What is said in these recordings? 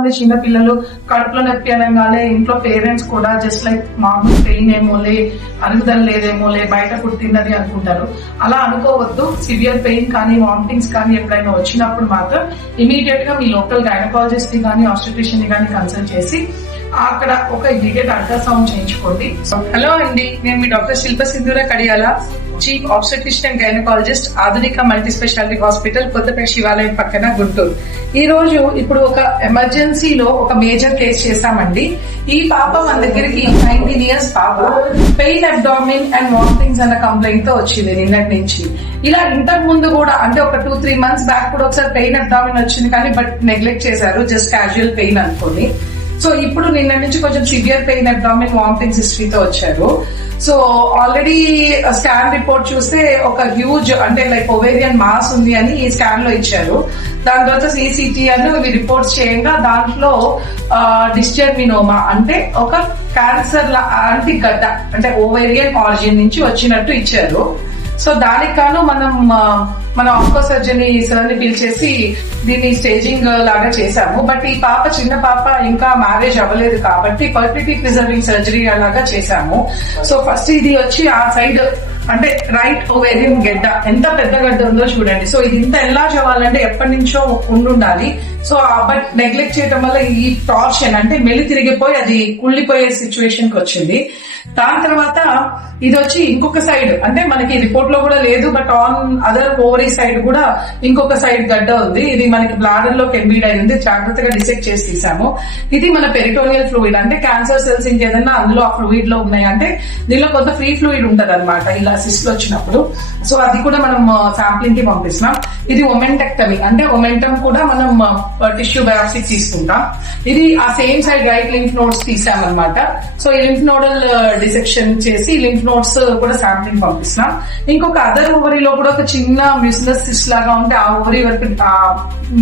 మంది చిన్న పిల్లలు కడుపులో నొప్పి అనగానే ఇంట్లో పేరెంట్స్ కూడా జస్ట్ లైక్ మామూలు పెయిన్ ఏమోలే, అరుగుదల లేదేమోలే, బయట పుట్టిందని అనుకుంటారు. అలా అనుకోవద్దు. సివియర్ పెయిన్ కానీ వామిటింగ్స్ కానీ ఎప్పుడైనా వచ్చినప్పుడు మాత్రం ఇమీడియట్ గా మీ లోకల్ గైనకాలజిస్ట్ ని కానీ ఆబ్స్టెట్రిషియన్ ని కానీ కన్సల్ట్ చేసి అక్కడ ఒక ఇమీడియట్ అల్ట్రాసౌండ్ చేయించుకోండి. హలో అండి, నేను మీ డాక్టర్ శిల్ప సింధూర కడియాల, చీఫ్ ఆబ్స్టెట్రిషియన్ అండ్ గైనకాలజిస్ట్, ఆధునిక మల్టీ స్పెషాలిటీ హాస్పిటల్, కొత్తపేట శివాలయం పక్కన, గుంటూరు. ఈ రోజు ఇప్పుడు ఒక ఎమర్జెన్సీలో ఒక మేజర్ కేసు చేశామండి. ఈ పాప మన దగ్గరికి 19 years పాప పెయిన్ అబ్డామిన్ అండ్ వామిటింగ్స్ అన్న కంప్లైంట్ తో వచ్చింది నిన్నటి నుంచి. ఇలా ఇంతకు ముందు కూడా అంటే ఒక 2-3 months బ్యాక్ కూడా ఒకసారి పెయిన్ అబ్డామిన్ వచ్చింది, కానీ బట్ నెగ్లెక్ట్ చేశారు, జస్ట్ క్యాజువల్ పెయిన్ అనుకోని. సో ఇప్పుడు నిన్న నుంచి కొంచెం సివియర్ పెయిన్ అబ్డామిన్ వామిటింగ్స్ హిస్టరీతో వచ్చారు. సో ఆల్రెడీ స్కాన్ రిపోర్ట్ చూస్తే ఒక హ్యూజ్ అంటే లైక్ ఓవేరియన్ మాస్ ఉంది అని ఈ స్కాన్ లో ఇచ్చారు. దాని తర్వాత సిసిటి అని ఇవి రిపోర్ట్స్ చేయంగా దాంట్లో డిస్టర్మినోమా అంటే ఒక క్యాన్సర్ లాంటి గడ్డ అంటే ఓవేరియన్ ఆరిజిన్ నుంచి వచ్చినట్టు ఇచ్చారు. సో దానికి గాను మన ఆంకో సర్జరీ సార్ ని పిలిచేసి దీన్ని స్టేజింగ్ లాగా చేశాము. బట్ ఈ పాప చిన్న పాప ఇంకా మ్యారేజ్ అవ్వలేదు కాబట్టి ఫర్టిలిటీ ప్రిజర్వింగ్ సర్జరీ అలాగా చేశాము. సో ఫస్ట్ ఇది వచ్చి ఆ సైడ్ అంటే రైట్ ఓవేరియన్ గడ్డ ఎంత పెద్ద గడ్డ ఉందో చూడండి. సో ఇది ఇంత ఎన్లార్జ్ అవ్వాలంటే ఎప్పటి నుంచో ఉండాలి. సో బట్ నెగ్లెక్ట్ చేయడం వల్ల ఈ టార్షన్ అంటే మెల్లి తిరిగిపోయి అది కుళ్ళిపోయే సిచ్యువేషన్ కి వచ్చింది. దాని తర్వాత ఇది వచ్చి ఇంకొక సైడ్ అంటే మనకి రిపోర్ట్ లో కూడా లేదు, but on other ovary side కూడా ఇంకొక సైడ్ గడ్డ ఉంది. ఇది మనకి బ్లాడర్ లో ఎంబీడ్ అయింది, జాగ్రత్తగా డిసెక్ట్ చేసి తీసాము. ఇది మన పెరిటోనియల్ ఫ్లూయిడ్ అంటే క్యాన్సర్ సెల్స్ ఇంకేదన్నా అందులో ఆ ఫ్లూయిడ్ లో ఉన్నాయి అంటే దీనిలో కొంత ఫ్రీ ఫ్లూయిడ్ ఉంటది అనమాట ఇలా సిస్ట్ వచ్చినప్పుడు. సో అది కూడా మనం శాంప్లింగ్ కి పంపిస్తున్నాం. ఇది ఒమెంటెక్టమీ అంటే ఒమెంటమ్ కూడా మనం టిష్యూ బయాప్సీ తీసుకుంటాం. ఇది ఆ same side right lymph nodes తీసామన్నమాట. సో ఈ లింఫ్ నోడల్ డిసెక్షన్ చేసి లింఫ్ నోడ్స్ కూడా శాంప్లింగ్ పంపిస్తున్నాం. ఇంకొక అదర్ ఓవరీలో కూడా ఒక చిన్న మిస్లస్ సిస్ట్ లాగా ఉంటే ఆ ఓవరీ వరకు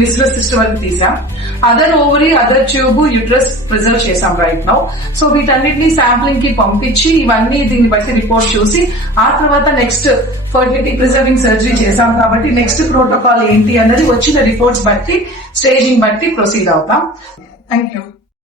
మిస్లస్ సిస్ట్ వరకు తీసాం. Other ovary, other tube, uterus preserve చేసాం రైట్ నౌ. సో వీటన్నిటిని శాంప్లింగ్ కి పంపించి ఇవన్నీ దీన్ని బట్టి రిపోర్ట్ చూసి ఆ తర్వాత నెక్స్ట్ ఫర్టిలిటీ ప్రిజర్వింగ్ సర్జరీ చేసాం కాబట్టి నెక్స్ట్ ప్రోటోకాల్ ఏంటి అన్నది వచ్చిన రిపోర్ట్స్ బట్టి స్టేజింగ్ బట్టి ప్రొసీడ్ అవుతాం. Thank you.